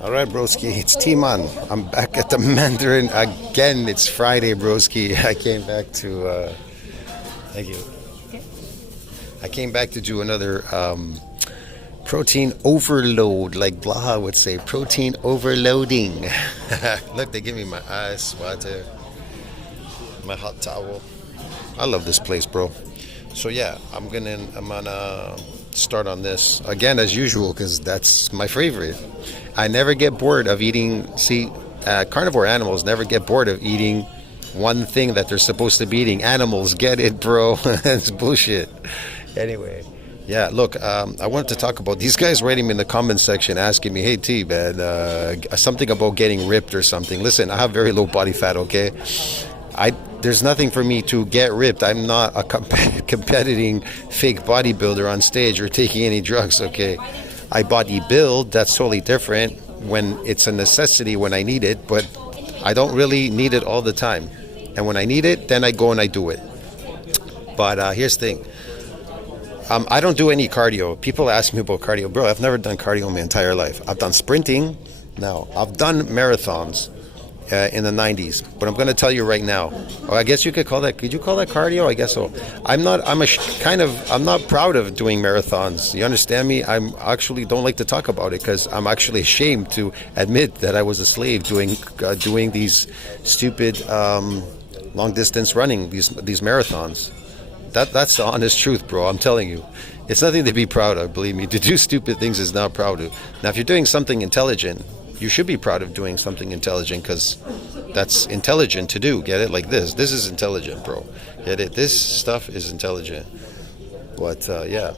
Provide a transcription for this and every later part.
All right, broski, it's T-Man. I'm back at the Mandarin again. It's Friday, broski. I came back to, thank you. I came back to do another protein overload, like Blaha would say, protein overloading. Look, they give me my ice water, my hot towel. I love this place, bro. So yeah, I'm gonna start on this again as usual because that's my favorite. I never get bored of eating. See, carnivore animals never get bored of eating one thing that they're supposed to be eating. Animals get it, bro. It's bullshit. Anyway, yeah. Look, I wanted to talk about these guys writing me in the comment section asking me, "Hey T, man, something about getting ripped or something." Listen, I have very low body fat. Okay, there's nothing for me to get ripped. I'm not a competing fake bodybuilder on stage or taking any drugs, okay? I bodybuild, that's totally different when it's a necessity when I need it, but I don't really need it all the time. And when I need it, then I go and I do it. But here's the thing. I don't do any cardio. People ask me about cardio. Bro, I've never done cardio my entire life. I've done sprinting. Now, I've done marathons. In the 90s, but I'm going to tell you right now. Oh, I guess you could call that. Could you call that cardio? I guess so. I'm not proud of doing marathons. You understand me? I'm actually don't like to talk about it because I'm actually ashamed to admit that I was a slave doing these stupid long distance running, these marathons. That's the honest truth, bro. I'm telling you. It's nothing to be proud of, believe me. To do stupid things is not proud of. Now, if you're doing something intelligent, you should be proud of doing something intelligent because that's intelligent to do. Get it? Like this. This is intelligent, bro. Get it? This stuff is intelligent. But yeah.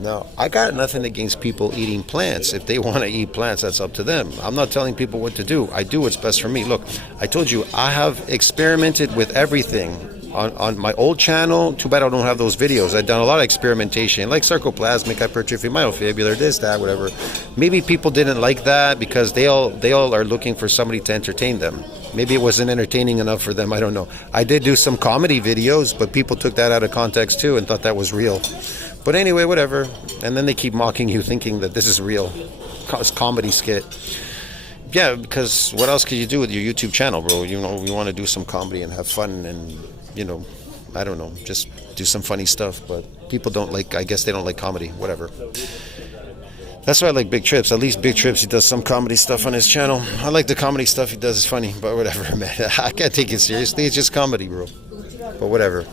Now, I got nothing against people eating plants. If they want to eat plants, that's up to them. I'm not telling people what to do. I do what's best for me. Look, I told you, I have experimented with everything. On my old channel, too bad I don't have those videos. I've done a lot of experimentation, like sarcoplasmic hypertrophy, myofibular, this, that, whatever. Maybe people didn't like that because they all are looking for somebody to entertain them. Maybe it wasn't entertaining enough for them. I don't know. I did do some comedy videos, but people took that out of context too and thought that was real. But anyway, whatever. And then they keep mocking you, thinking that this is real. It's comedy skit. Yeah, because what else could you do with your YouTube channel, bro? You know, you want to do some comedy and have fun and, you know, I don't know, just do some funny stuff. But people don't like, I guess they don't like comedy, whatever. That's why I like Big Trips. At least Big Trips, he does some comedy stuff on his channel. I like the comedy stuff he does. It's funny, but whatever, man. I can't take it seriously. It's just comedy, bro. But whatever.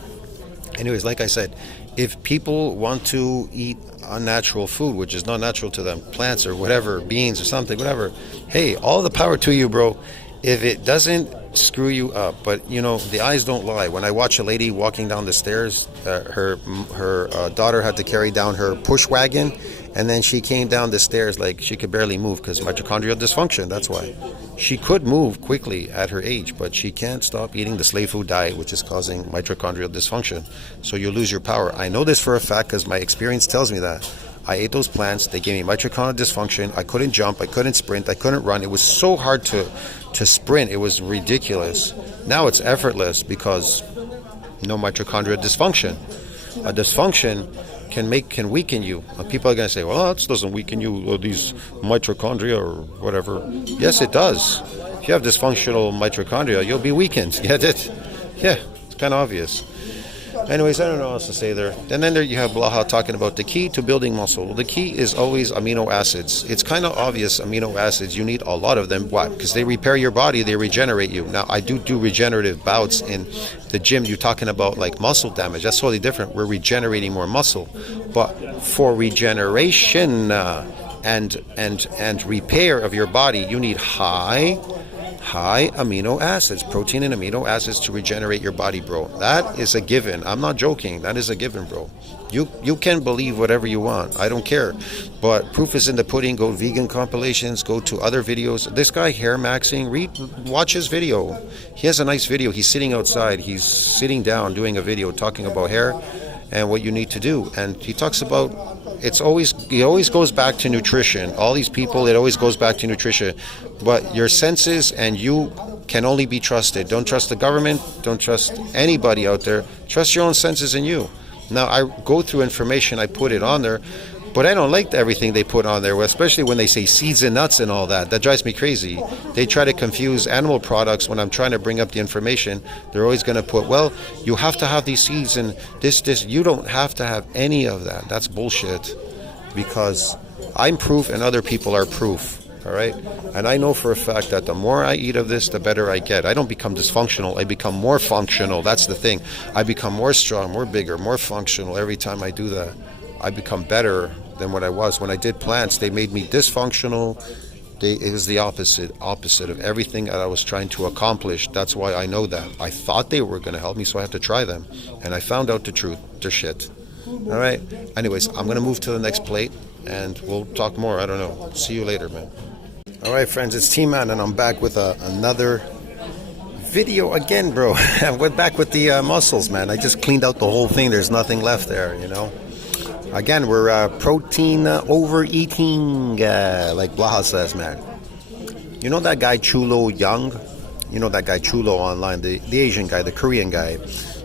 Anyways, like I said, if people want to eat unnatural food, which is not natural to them, plants or whatever, beans or something, whatever, hey, all the power to you, bro. If it doesn't screw you up, but you know, the eyes don't lie. When I watch a lady walking down the stairs, her daughter had to carry down her push wagon, and then she came down the stairs like she could barely move because mitochondrial dysfunction. That's why. She could move quickly at her age, but she can't stop eating the slave food diet, which is causing mitochondrial dysfunction. So you lose your power. I know this for a fact because my experience tells me that. I ate those plants. They gave me mitochondrial dysfunction. I couldn't jump. I couldn't sprint. I couldn't run. It was so hard to sprint. It was ridiculous. Now it's effortless because no mitochondrial dysfunction. A dysfunction can weaken you. People are going to say, well, that doesn't weaken you, or these mitochondria or whatever. Yes, it does. If you have dysfunctional mitochondria, you'll be weakened. Get it? Yeah, it's kind of obvious. Anyways, I don't know what else to say there. And then there you have Blaha talking about the key to building muscle. Well, the key is always amino acids. It's kind of obvious amino acids. You need a lot of them. Why? Because they repair your body. They regenerate you. Now, I do regenerative bouts in the gym. You're talking about like muscle damage. That's totally different. We're regenerating more muscle. But for regeneration and repair of your body, you need high amino acids, protein and amino acids to regenerate your body, bro. That is a given. I'm not joking. That is a given, bro. You can believe whatever you want. I don't care. But proof is in the pudding. Go vegan compilations. Go to other videos. This guy, Hair Maxing, watch his video. He has a nice video. He's sitting outside. He's sitting down doing a video talking about hair and what you need to do. And he talks about he always goes back to nutrition. All these people, it always goes back to nutrition. But your senses and you can only be trusted. Don't trust the government. Don't trust anybody out there. Trust your own senses and you. Now, I go through information. I put it on there. But I don't like everything they put on there, especially when they say seeds and nuts and all that. That drives me crazy. They try to confuse animal products when I'm trying to bring up the information. They're always going to put, well, you have to have these seeds and this. You don't have to have any of that. That's bullshit. Because I'm proof and other people are proof. All right? And I know for a fact that the more I eat of this, the better I get. I don't become dysfunctional. I become more functional. That's the thing. I become more strong, more bigger, more functional every time I do that. I become better than what I was. When I did plants, they made me dysfunctional. It was the opposite of everything that I was trying to accomplish. That's why I know that. I thought they were going to help me, so I had to try them. And I found out the truth. They're shit. All right? Anyways, I'm going to move to the next plate, and we'll talk more. I don't know. See you later, man. All right, friends, it's T-Man, and I'm back with another video again, bro. We're back with the mussels, man. I just cleaned out the whole thing. There's nothing left there, you know. Again, we're protein overeating, like Blaha says, man. You know that guy Chulo Young? You know that guy Chulo online, the Asian guy, the Korean guy.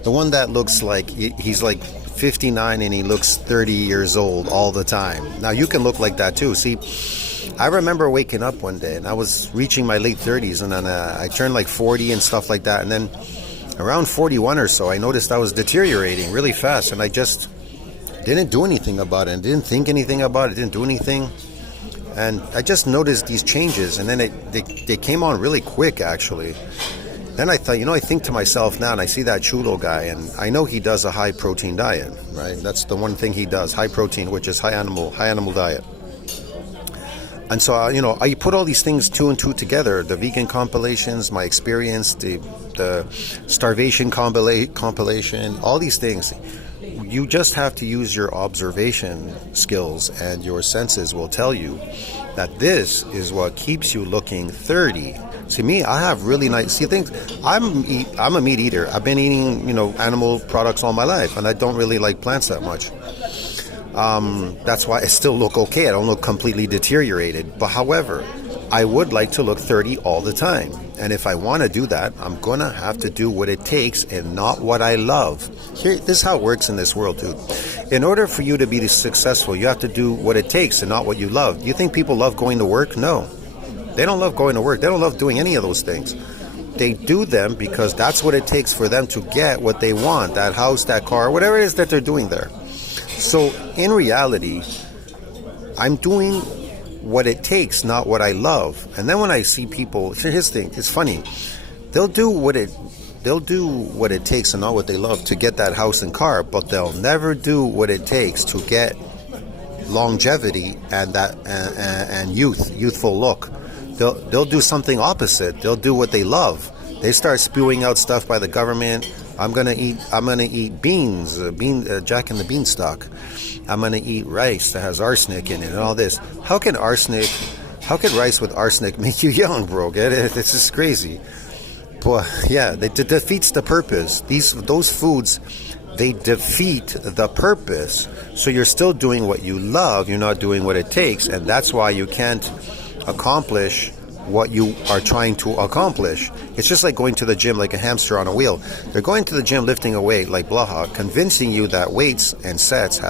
The one that looks like, he's like 59 and he looks 30 years old all the time. Now, you can look like that too. See, I remember waking up one day and I was reaching my late 30s and then I turned like 40 and stuff like that. And then around 41 or so, I noticed I was deteriorating really fast and I just didn't do anything about it, didn't think anything about it, didn't do anything. And I just noticed these changes, and then they came on really quick, actually. Then I thought, I think to myself now, and I see that Chulo guy, and I know he does a high protein diet, right? That's the one thing he does, high protein, which is high animal diet. And so, I put all these things two and two together, the vegan compilations, my experience, the starvation compilation, all these things. You just have to use your observation skills, and your senses will tell you that this is what keeps you looking 30. See, me, I have really nice... See, things. I'm a meat eater. I've been eating, animal products all my life, and I don't really like plants that much. That's why I still look okay. I don't look completely deteriorated. But however, I would like to look 30 all the time. And if I want to do that, I'm going to have to do what it takes and not what I love. Here, this is how it works in this world, dude. In order for you to be successful, you have to do what it takes and not what you love. Do you think people love going to work? No. They don't love going to work. They don't love doing any of those things. They do them because that's what it takes for them to get what they want, that house, that car, whatever it is that they're doing there. So in reality, I'm doing what it takes, not what I love. And then when I see people, here's the thing, it's funny. They'll do what it takes and not what they love to get that house and car, but they'll never do what it takes to get longevity and that and youthful look. They'll do something opposite. They'll do what they love. They start spewing out stuff by the government. I'm gonna eat beans, Jack and the Beanstalk. I'm gonna eat rice that has arsenic in it and all this. How can rice with arsenic make you young, bro? Get it? This is crazy. But yeah, it defeats the purpose. Those foods, they defeat the purpose. So you're still doing what you love. You're not doing what it takes, and that's why you can't accomplish what you are trying to accomplish. It's just like going to the gym like a hamster on a wheel. They're going to the gym lifting a weight like Blaha, convincing you that weights and sets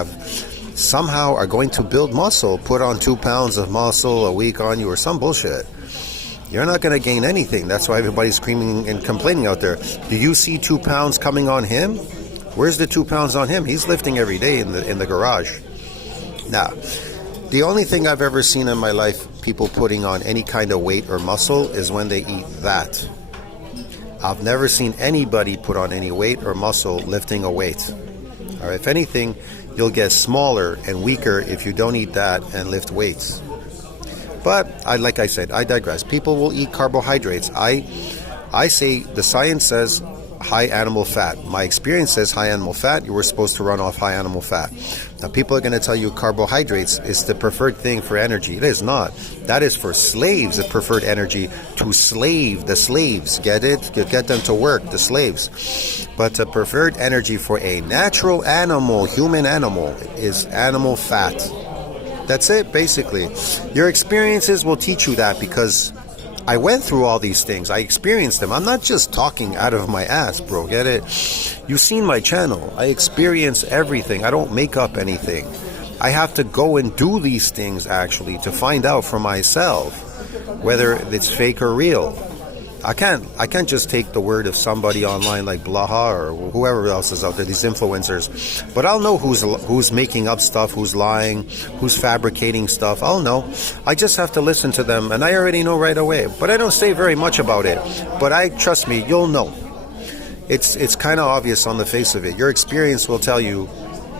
somehow are going to build muscle, put on 2 pounds of muscle a week on you or some bullshit. You're not going to gain anything. That's why everybody's screaming and complaining out there. Do you see 2 pounds coming on him? Where's the 2 pounds on him? He's lifting every day in the garage. Now, the only thing I've ever seen in my life people putting on any kind of weight or muscle is when they eat that. I've never seen anybody put on any weight or muscle lifting a weight. Or if anything, you'll get smaller and weaker if you don't eat that and lift weights. But like I said, I digress. People will eat carbohydrates. I say the science says high animal fat. My experience says high animal fat. You were supposed to run off high animal fat. Now, people are going to tell you carbohydrates is the preferred thing for energy. It is not. That is for slaves, the preferred energy to slave the slaves. Get it? Get them to work, the slaves. But the preferred energy for a natural animal, human animal, is animal fat. That's it, basically. Your experiences will teach you that because I went through all these things. I experienced them. I'm not just talking out of my ass, bro. Get it? You've seen my channel. I experience everything. I don't make up anything. I have to go and do these things actually to find out for myself whether it's fake or real. I can't just take the word of somebody online like Blaha or whoever else is out there, these influencers. But I'll know who's making up stuff, who's lying, who's fabricating stuff. I'll know. I just have to listen to them, and I already know right away. But I don't say very much about it. But trust me, you'll know. It's kind of obvious on the face of it. Your experience will tell you,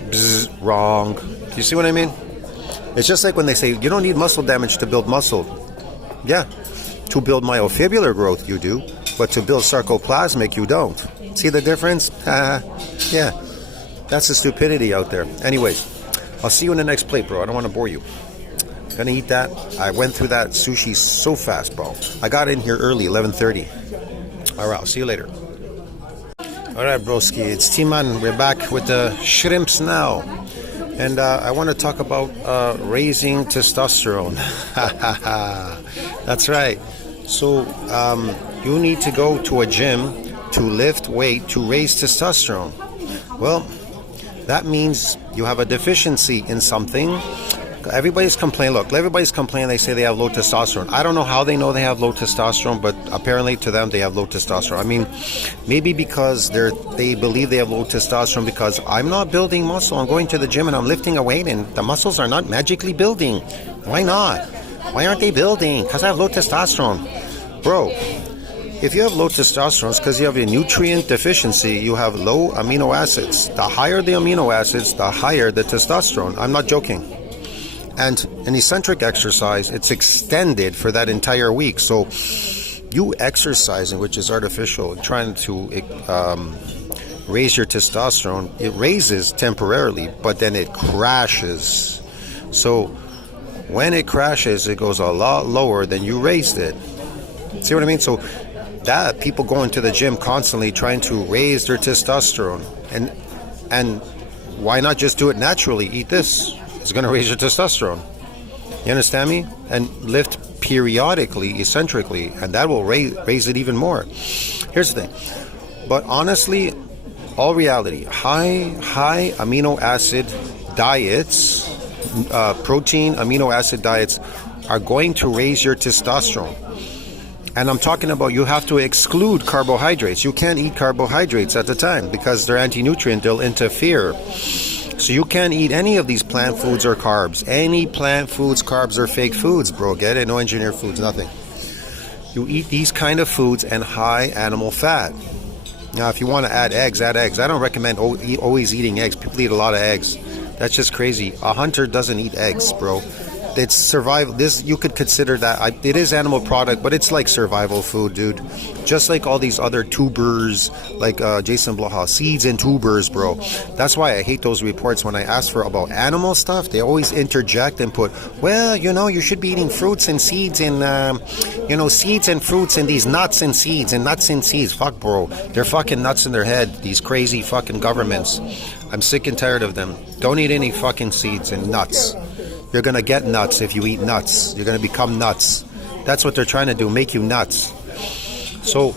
bzz, wrong. Do you see what I mean? It's just like when they say you don't need muscle damage to build muscle. Yeah. To build myofibular growth, you do, but to build sarcoplasmic, you don't. See the difference? Yeah, that's the stupidity out there. Anyways, I'll see you in the next plate, bro. I don't want to bore you. Gonna eat that. I went through that sushi so fast, bro. I got in here early, 11:30. All right, I'll see you later. All right, broski, it's Timan. We're back with the shrimps now. And I want to talk about raising testosterone. That's right. So you need to go to a gym to lift weight to raise testosterone. Well, that means you have a deficiency in something. Everybody's complaining. Look, everybody's complaining. They say they have low testosterone. I don't know how they know they have low testosterone, but apparently to them they have low testosterone. I mean, maybe because they believe they have low testosterone because I'm not building muscle. I'm going to the gym and I'm lifting a weight and the muscles are not magically building. Why not? Why aren't they building? Because I have low testosterone. Bro, if you have low testosterone, it's because you have a nutrient deficiency. You have low amino acids. The higher the amino acids, the higher the testosterone. I'm not joking. And an eccentric exercise, it's extended for that entire week. So you exercising, which is artificial, trying to raise your testosterone, it raises temporarily, but then it crashes. So when it crashes, it goes a lot lower than you raised it. See what I mean? So that people going to the gym constantly trying to raise their testosterone, and why not just do it naturally? Eat this. It's going to raise your testosterone. You understand me? And lift periodically, eccentrically, and that will raise it even more. Here's the thing. But honestly, all reality, high amino acid diets, protein amino acid diets are going to raise your testosterone. And I'm talking about you have to exclude carbohydrates. You can't eat carbohydrates at the time because they're anti-nutrient. They'll interfere. So you can't eat any of these plant foods or carbs. Any plant foods, carbs, or fake foods, bro. Get it? No engineered foods, nothing. You eat these kind of foods and high animal fat. Now, if you want to add eggs, add eggs. I don't recommend always eating eggs. People eat a lot of eggs. That's just crazy. A hunter doesn't eat eggs, bro. It's survival. This you could consider that. It is animal product, but it's like survival food, dude. Just like all these other tubers, like Jason Blaha, seeds and tubers, bro. That's why I hate those reports when I ask for about animal stuff. They always interject and put, well, you should be eating fruits and seeds and seeds and fruits and these nuts and seeds and nuts and seeds. Fuck, bro. They're fucking nuts in their head. These crazy fucking governments. I'm sick and tired of them. Don't eat any fucking seeds and nuts. You're going to get nuts if you eat nuts. You're going to become nuts. That's what they're trying to do, make you nuts. So,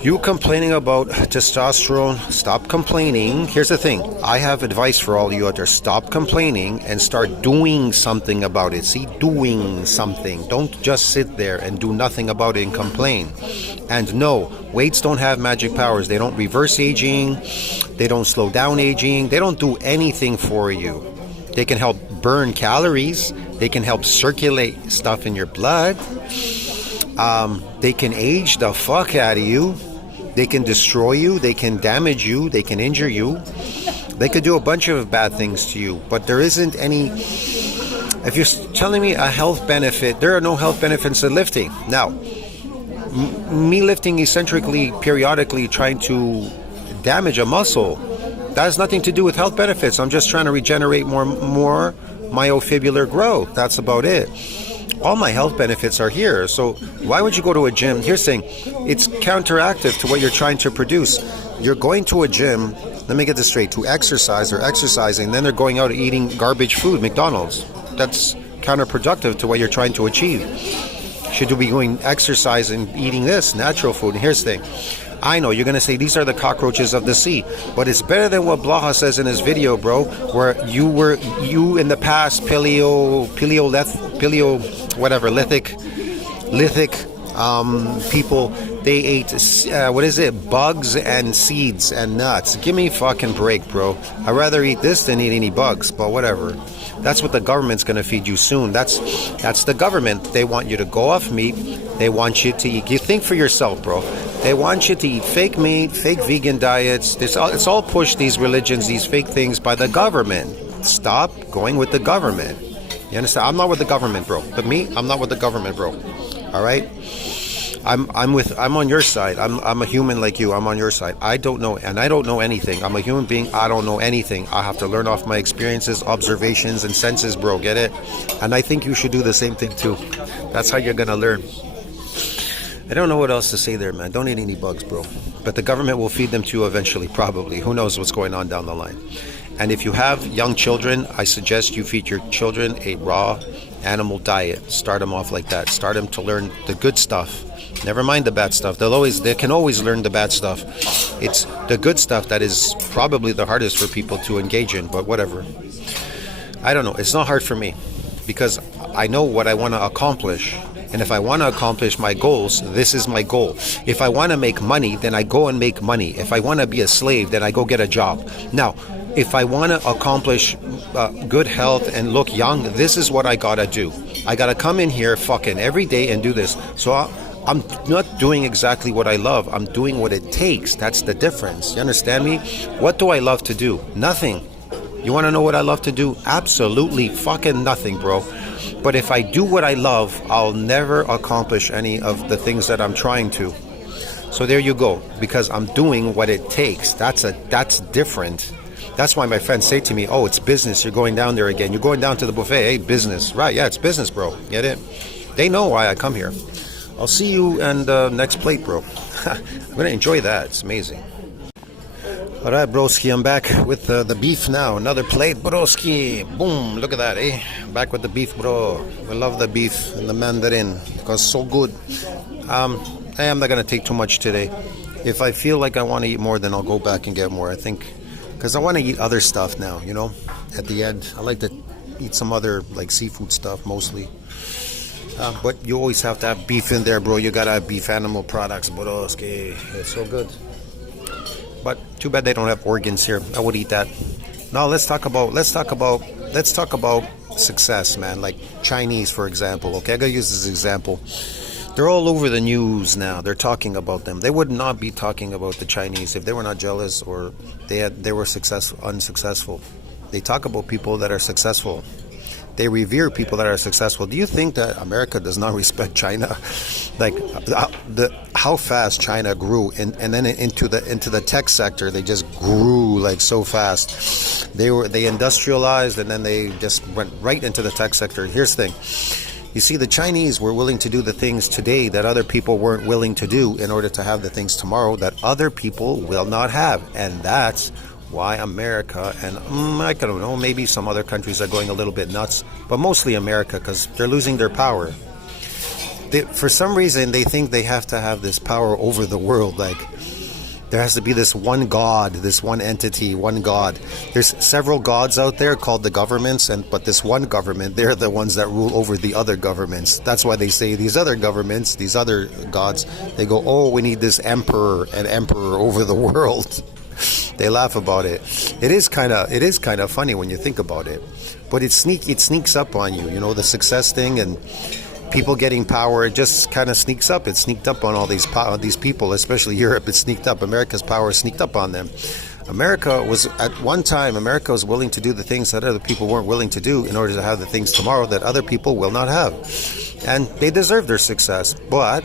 you complaining about testosterone, stop complaining. Here's the thing. I have advice for all of you out there. Stop complaining and start doing something about it. See, doing something. Don't just sit there and do nothing about it and complain. And no, weights don't have magic powers. They don't reverse aging. They don't slow down aging. They don't do anything for you. They can help burn calories. They can help circulate stuff in your blood. They can age the fuck out of you. They can destroy you. They can damage you. They can injure you. They could do a bunch of bad things to you. But there isn't any... If you're telling me a health benefit, there are no health benefits to lifting. Now, me lifting eccentrically, periodically, trying to damage a muscle, that has nothing to do with health benefits. I'm just trying to regenerate more myofibular growth. That's about it. All my health benefits are here. So why would you go to a gym? Here's the thing. It's counteractive to what you're trying to produce. You're going to a gym, let me get this straight, to exercise or exercising, then they're going out eating garbage food, McDonald's. That's counterproductive to what you're trying to achieve. Should you be going exercise and eating this, natural food? And here's the thing. I know you're gonna say these are the cockroaches of the sea, but it's better than what Blaha says in his video, bro. Where you in the past lithic people, they ate bugs and seeds and nuts. Give me a fucking break, bro. I'd rather eat this than eat any bugs, but whatever. That's what the government's going to feed you soon. That's the government. They want you to go off meat. They want you to eat. You think for yourself, bro. They want you to eat fake meat, fake vegan diets. It's all pushed, these religions, these fake things, by the government. Stop going with the government. You understand? I'm not with the government, bro. But me, I'm not with the government, bro. All right? I'm on your side. I'm a human like you. I'm on your side. I don't know, and I don't know anything. I'm a human being. I don't know anything. I have to learn off my experiences, observations, and senses, bro. Get it? And I think you should do the same thing too. That's how you're gonna learn. I don't know what else to say there, man. Don't eat any bugs, bro. But the government will feed them to you eventually, probably. Who knows what's going on down the line? And if you have young children, I suggest you feed your children a raw animal diet. Start them off like that. Start them to learn the good stuff. Never mind the bad stuff. They can always learn the bad stuff. It's the good stuff that is probably the hardest for people to engage in, but whatever. I don't know. It's not hard for me because I know what I want to accomplish. And if I want to accomplish my goals, this is my goal. If I want to make money, then I go and make money. If I want to be a slave, then I go get a job. Now, if I want to accomplish good health and look young, this is what I got to do. I got to come in here fucking every day and do this. So I'm not doing exactly what I love. I'm doing what it takes. That's the difference. You understand me? What do I love to do? Nothing. You want to know what I love to do? Absolutely fucking nothing, bro. But if I do what I love, I'll never accomplish any of the things that I'm trying to. So there you go. Because I'm doing what it takes. That's different. That's why my friends say to me, oh, it's business. You're going down there again. You're going down to the buffet. Hey, business. Right, yeah, it's business, bro. Get it? They know why I come here. I'll see you and next plate, bro. I'm going to enjoy that. It's amazing. All right, broski, I'm back with the beef now. Another plate, broski. Boom, look at that, eh? Back with the beef, bro. We love the beef and the mandarin because it's so good. I am not going to take too much today. If I feel like I want to eat more, then I'll go back and get more, I think. Because I want to eat other stuff now, you know? At the end, I like to eat some other, like, seafood stuff, mostly. But you always have to have beef in there, bro. You got to have beef animal products, broski. It's so good. But too bad they don't have organs here. I would eat that. Now let's talk about success, man. Like Chinese, for example. Okay, I gotta use this example. They're all over the news now. They're talking about them. They would not be talking about the Chinese if they were not jealous or they were unsuccessful. They talk about people that are successful. They revere people that are successful. Do you think that America does not respect China? Like how fast China grew, and then into the tech sector, they just grew like so fast. They industrialized, and then they just went right into the tech sector. Here's the thing. You see, the Chinese were willing to do the things today that other people weren't willing to do in order to have the things tomorrow that other people will not have, and that's why America and I don't know, maybe some other countries are going a little bit nuts, but mostly America because they're losing their power. For some reason, they think they have to have this power over the world. Like there has to be this one God, this one entity, one God. There's several gods out there called the governments, but this one government, they're the ones that rule over the other governments. That's why they say these other governments, these other gods, they go, oh, we need this emperor over the world. They laugh about it. It is kind of funny when you think about it, but it sneaks up on you. You know, the success thing and people getting power. It just kind of sneaks up. It sneaked up on all these people, especially Europe. It sneaked up. America's power sneaked up on them. America was willing to do the things that other people weren't willing to do in order to have the things tomorrow that other people will not have, and they deserve their success, but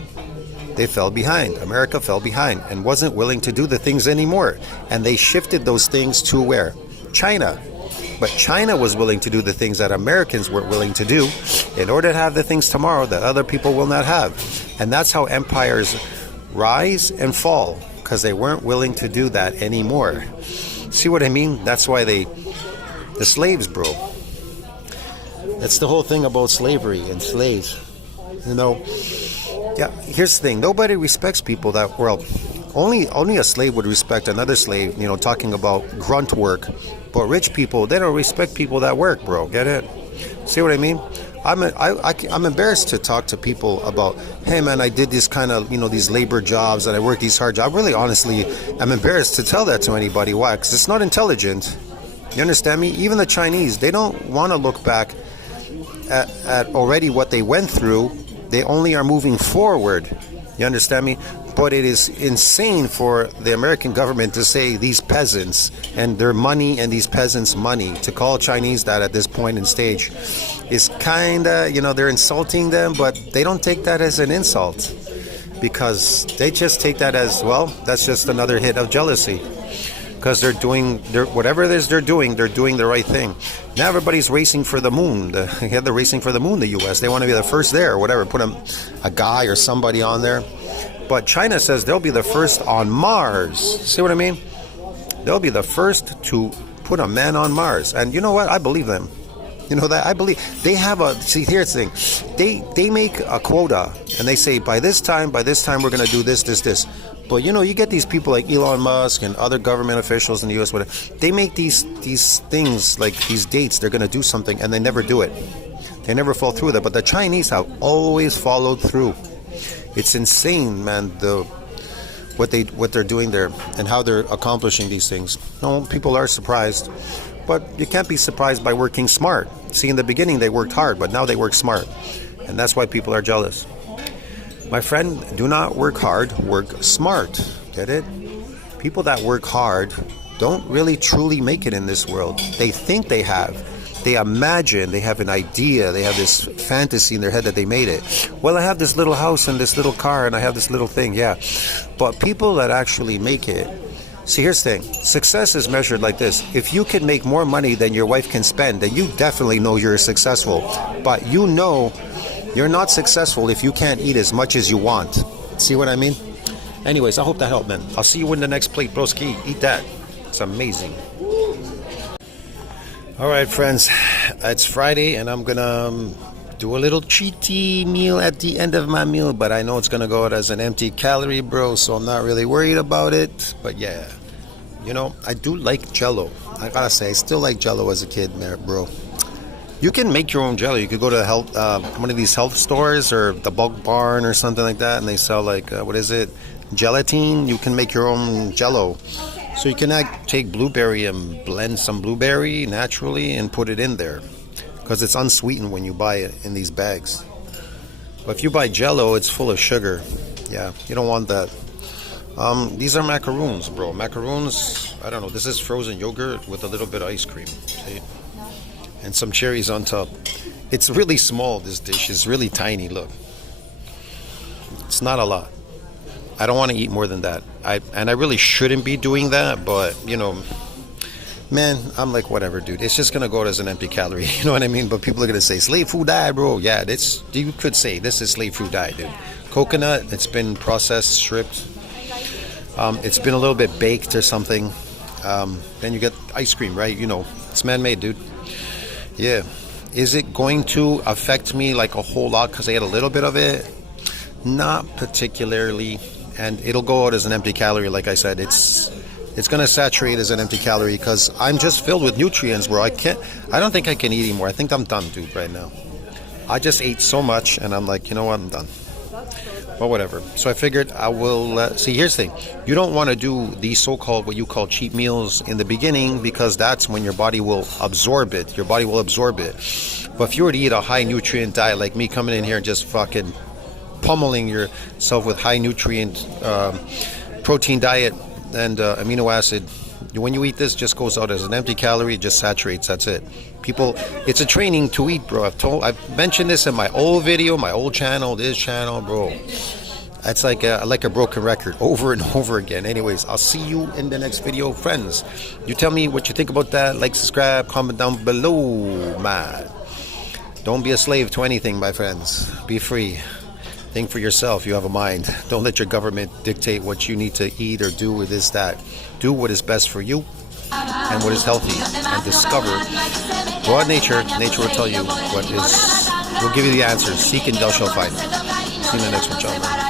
they fell behind. America fell behind and wasn't willing to do the things anymore. And they shifted those things to where? China. But China was willing to do the things that Americans weren't willing to do in order to have the things tomorrow that other people will not have. And that's how empires rise and fall, because they weren't willing to do that anymore. See what I mean? That's why the slaves, bro. That's the whole thing about slavery and slaves. You know, yeah, here's the thing. Nobody respects people that, well, only a slave would respect another slave, you know, talking about grunt work. But rich people, they don't respect people that work, bro. Get it? See what I mean? I'm embarrassed to talk to people about, hey man, I did this kind of, you know, these labor jobs and I worked these hard jobs. I really honestly am embarrassed to tell that to anybody. Why? Because it's not intelligent. You understand me? Even the Chinese, they don't want to look back at already what they went through. They only are moving forward. You understand me? But it is insane for the American government to say these peasants and their money and these peasants' money, to call Chinese that at this point in stage is kind of, you know, they're insulting them, but they don't take that as an insult because they just take that as, well, that's just another hit of jealousy because they're doing whatever it is they're doing the right thing. Now everybody's racing for the moon. They're racing for the moon, the U.S. They want to be the first there or whatever, put a guy or somebody on there. But China says they'll be the first on Mars. See what I mean? They'll be the first to put a man on Mars. And you know what? I believe them. You know that? I believe they have a, see, here's the thing. They make a quota and they say by this time we're going to do this. But you know, you get these people like Elon Musk and other government officials in the US, whatever. They make these things, like these dates, they're going to do something and they never do it. They never fall through with it. But the Chinese have always followed through. It's insane, man, what they're doing there and how they're accomplishing these things. No, people are surprised, but you can't be surprised by working smart. See, in the beginning they worked hard, but now they work smart, and that's why people are jealous. My friend, do not work hard, work smart. Get it? People that work hard don't really truly make it in this world. They think they have. They imagine, they have an idea, they have this fantasy in their head that they made it. Well, I have this little house and this little car and I have this little thing, yeah. But people that actually make it, see, here's the thing. Success is measured like this. If you can make more money than your wife can spend, then you definitely know you're successful. But you know you're not successful if you can't eat as much as you want. See what I mean? Anyways, I hope that helped, man. I'll see you in the next plate, broski. Eat that. It's amazing. All right, friends, it's Friday, and I'm going to do a little cheaty meal at the end of my meal, but I know it's going to go out as an empty calorie, bro, so I'm not really worried about it. But yeah, you know, I do like Jell-O. I got to say, I still like Jell-O as a kid, bro. You can make your own Jell-O. You could go to one of these health stores or the Bulk Barn or something like that, and they sell like, what is it, gelatine? You can make your own Jell-O. So you can take blueberry and blend some blueberry naturally and put it in there because it's unsweetened when you buy it in these bags. But if you buy Jell-O, it's full of sugar. Yeah, you don't want that. These are macaroons, bro. Macaroons, I don't know. This is frozen yogurt with a little bit of ice cream. See? And some cherries on top. It's really small, this dish. It's really tiny, look. It's not a lot. I don't want to eat more than that. I really shouldn't be doing that, but, you know, man, I'm like, whatever, dude. It's just going to go out as an empty calorie. You know what I mean? But people are going to say, slave food diet, bro. Yeah, you could say this is slave food diet, dude. Coconut, it's been processed, stripped. It's been a little bit baked or something. Then you get ice cream, right? You know, it's man-made, dude. Yeah. Is it going to affect me like a whole lot because I ate a little bit of it? Not particularly. And it'll go out as an empty calorie, like I said. It's going to saturate as an empty calorie because I'm just filled with nutrients, bro. I don't think I can eat anymore. I think I'm done, dude, right now. I just ate so much, and I'm like, you know what, I'm done. But whatever. So I figured I will, see, here's the thing. You don't want to do these so-called, what you call cheat meals in the beginning because that's when your body will absorb it. Your body will absorb it. But if you were to eat a high nutrient diet like me, coming in here and just fucking pummeling yourself with high nutrient protein diet and amino acid, when you eat this, just goes out as an empty calorie. It just saturates. That's it. People, it's a training to eat, bro. I've mentioned this in my old video, my old channel, this channel, bro. That's like a broken record over and over again. Anyways, I'll see you in the next video, friends. You tell me what you think about that. Like, subscribe, comment down below, man. Don't be a slave to anything, my friends. Be free. Think for yourself. You have a mind. Don't let your government dictate what you need to eat or do with this, that. Do what is best for you and what is healthy, and discover. Go out nature. Nature will tell you what is, will give you the answers. Seek and thou shalt find. See you in the next one, gentlemen.